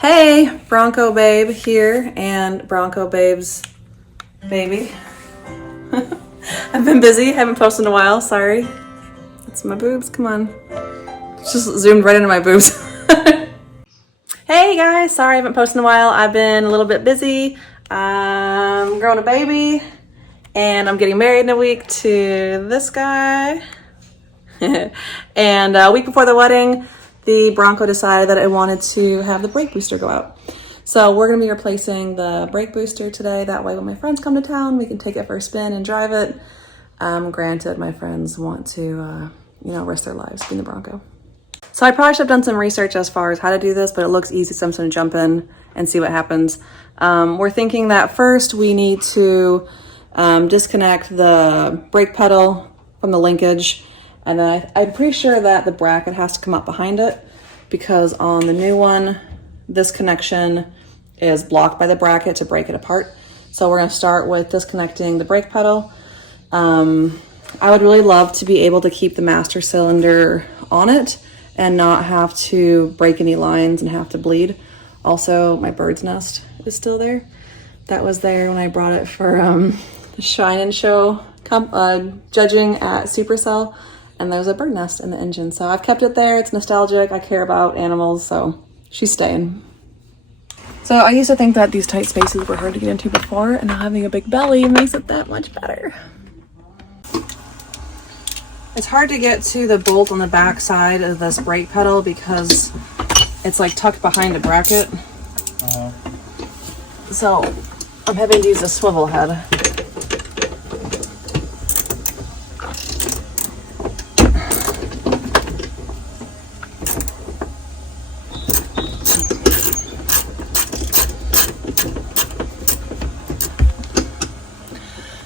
Hey, Bronco Babe here and Bronco Babe's baby. I've been busy, haven't posted in a while, sorry. It's my boobs, come on. Just zoomed right into my boobs. Hey guys, sorry I haven't posted in a while. I've been a little bit busy. I'm growing a baby and I'm getting married in a week to this guy. And a week before the wedding, the Bronco decided that it wanted to have the brake booster go out. So we're gonna be replacing the brake booster today. That way when my friends come to town, we can take it for a spin and drive it. Granted, my friends want to, risk their lives being the Bronco. So I probably should have done some research as far as how to do this, but it looks easy, so I'm just gonna jump in and see what happens. We're thinking that first we need to disconnect the brake pedal from the linkage. And then I'm pretty sure that the bracket has to come up behind it because on the new one, this connection is blocked by the bracket to break it apart. So we're gonna start with disconnecting the brake pedal. I would really love to be able to keep the master cylinder on it and not have to break any lines and have to bleed. Also, my bird's nest is still there. That was there when I brought it for the Shine and Show judging at Supercell. And there's a bird nest in the engine. So I've kept it there. It's nostalgic. I care about animals, so she's staying. So I used to think that these tight spaces were hard to get into before, and now having a big belly makes it that much better. It's hard to get to the bolt on the back side of this brake pedal because it's like tucked behind a bracket. So I'm having to use a swivel head.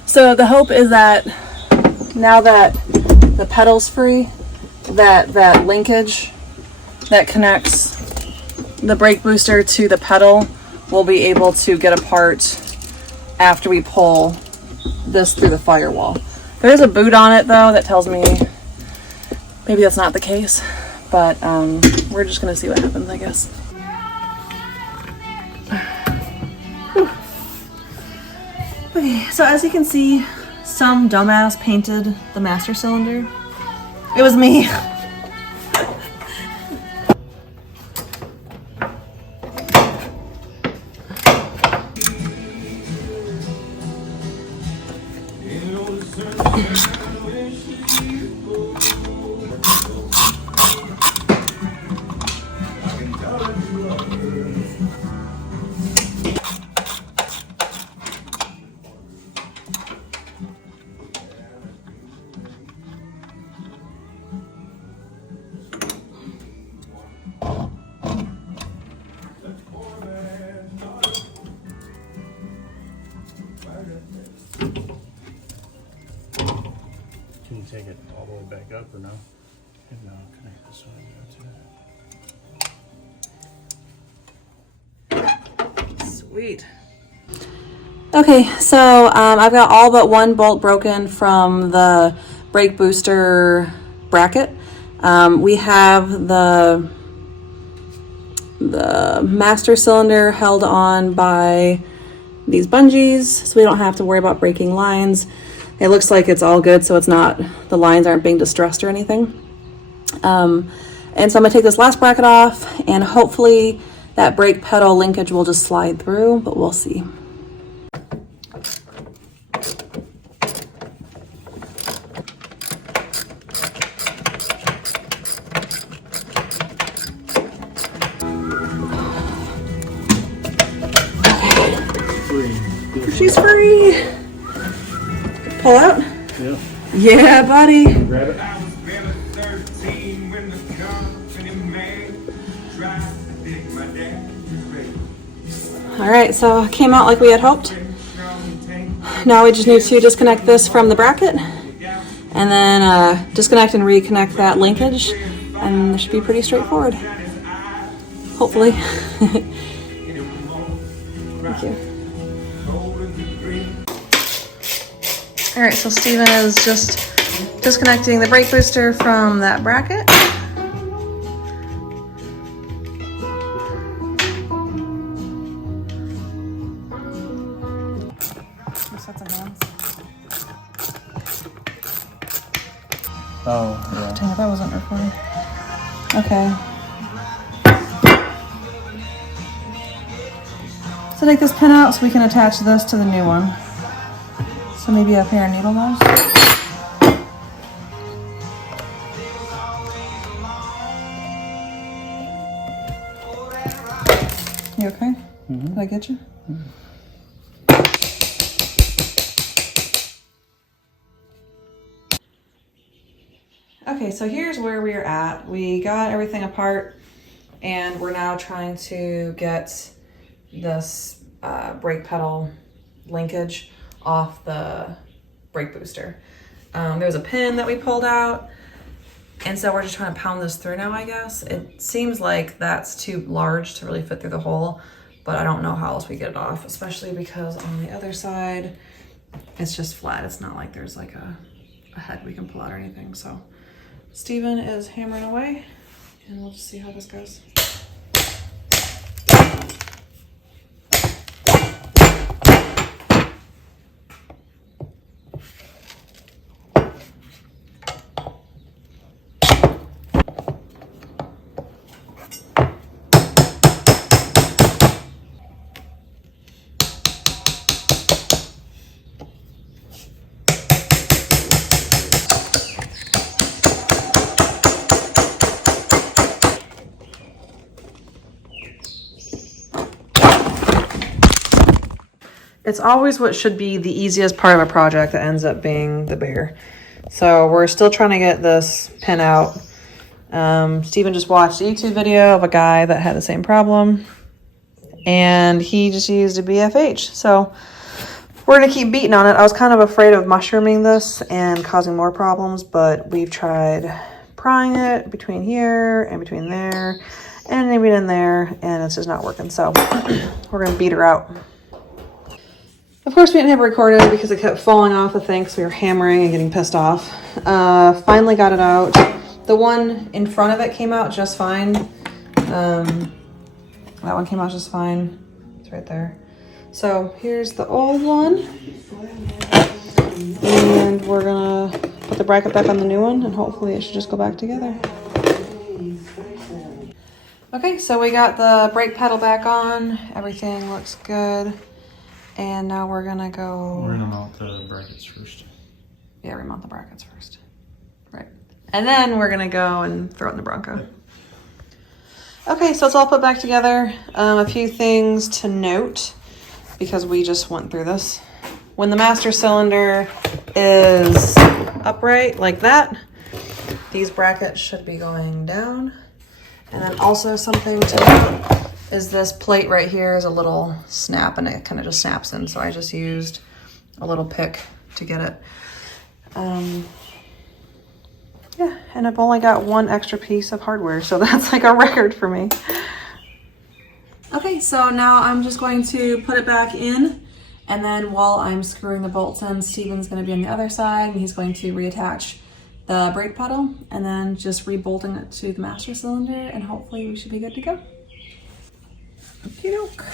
So the hope is that now that the pedal's free, that linkage that connects the brake booster to the pedal will be able to get apart after we pull this through the firewall. There's a boot on it though that tells me maybe that's not the case, but we're just gonna see what happens, I guess. Okay, so as you can see, some dumbass painted the master cylinder. It was me. Can you take it all the way back up or no? No, connect this one to that. Sweet. Okay, so I've got all but one bolt broken from the brake booster bracket. We have the master cylinder held on by these bungees, so we don't have to worry about breaking lines. It looks like it's all good, so it's not, the lines aren't being distressed or anything. And so I'm gonna take this last bracket off, and hopefully that brake pedal linkage will just slide through, but we'll see. She's free. Pull out? Yeah. Yeah, buddy. Grab it. All right, so came out like we had hoped. Now we just need to disconnect this from the bracket and then disconnect and reconnect that linkage, and it should be pretty straightforward. Hopefully. Thank you. All right, so Steven is just disconnecting the brake booster from that bracket. her hands. Oh, yeah. Dang it, that wasn't recording. Okay. So take this pin out so we can attach this to the new one. So maybe a pair of needle nose. You okay? Mm-hmm. Did I get you? Mm-hmm. Okay, so here's where we are at. We got everything apart and we're now trying to get this brake pedal linkage off the brake booster. There was a pin that we pulled out, and so we're just trying to pound this through now, I guess. It seems like that's too large to really fit through the hole, but I don't know how else we get it off, especially because on the other side, it's just flat. It's not like there's like a head we can pull out or anything. So Steven is hammering away, and we'll just see how this goes. It's always what should be the easiest part of a project that ends up being the bigger. So we're still trying to get this pin out. Steven just watched a YouTube video of a guy that had the same problem, and he just used a BFH. So we're gonna keep beating on it. I was kind of afraid of mushrooming this and causing more problems, but we've tried prying it between here and between there and maybe in there, and it's just not working. So we're gonna beat her out. Of course, we didn't have it recorded because it kept falling off the thing, so we were hammering and getting pissed off. Finally got it out. The one in front of it came out just fine. That one came out just fine. It's right there. So here's the old one. And we're gonna put the bracket back on the new one, and hopefully it should just go back together. Okay, so we got the brake pedal back on. Everything looks good. And now we're gonna go... We're gonna mount the brackets first. Yeah, remount the brackets first. Right. And then we're gonna go and throw it in the Bronco. Okay, so it's all put back together. A few things to note, because we just went through this. When the master cylinder is upright like that, these brackets should be going down. And then also something to note is this plate right here is a little snap, and it kind of just snaps in. So I just used a little pick to get it. Yeah, and I've only got one extra piece of hardware, so that's like a record for me. Okay, so now I'm just going to put it back in, and then while I'm screwing the bolts in, Steven's going to be on the other side, and he's going to reattach the brake pedal, and then just rebolting it to the master cylinder, and hopefully we should be good to go. Okie doke.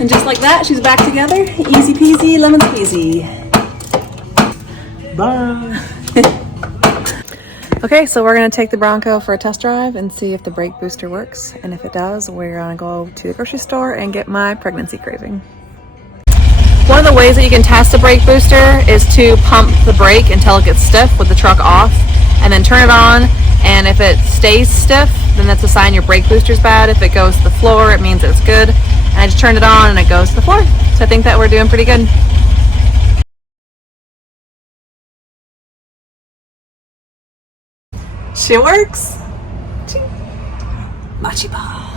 And just like that, she's back together. Easy peasy, lemon squeezy. Bye! Okay, so we're gonna take the Bronco for a test drive and see if the brake booster works. And if it does, we're gonna go to the grocery store and get my pregnancy craving. One of the ways that you can test a brake booster is to pump the brake until it gets stiff with the truck off, and then turn it on. And if it stays stiff, then that's a sign your brake booster's bad. If it goes to the floor, it means it's good. And I just turned it on and it goes to the floor. So I think that we're doing pretty good. She works. Machi ball.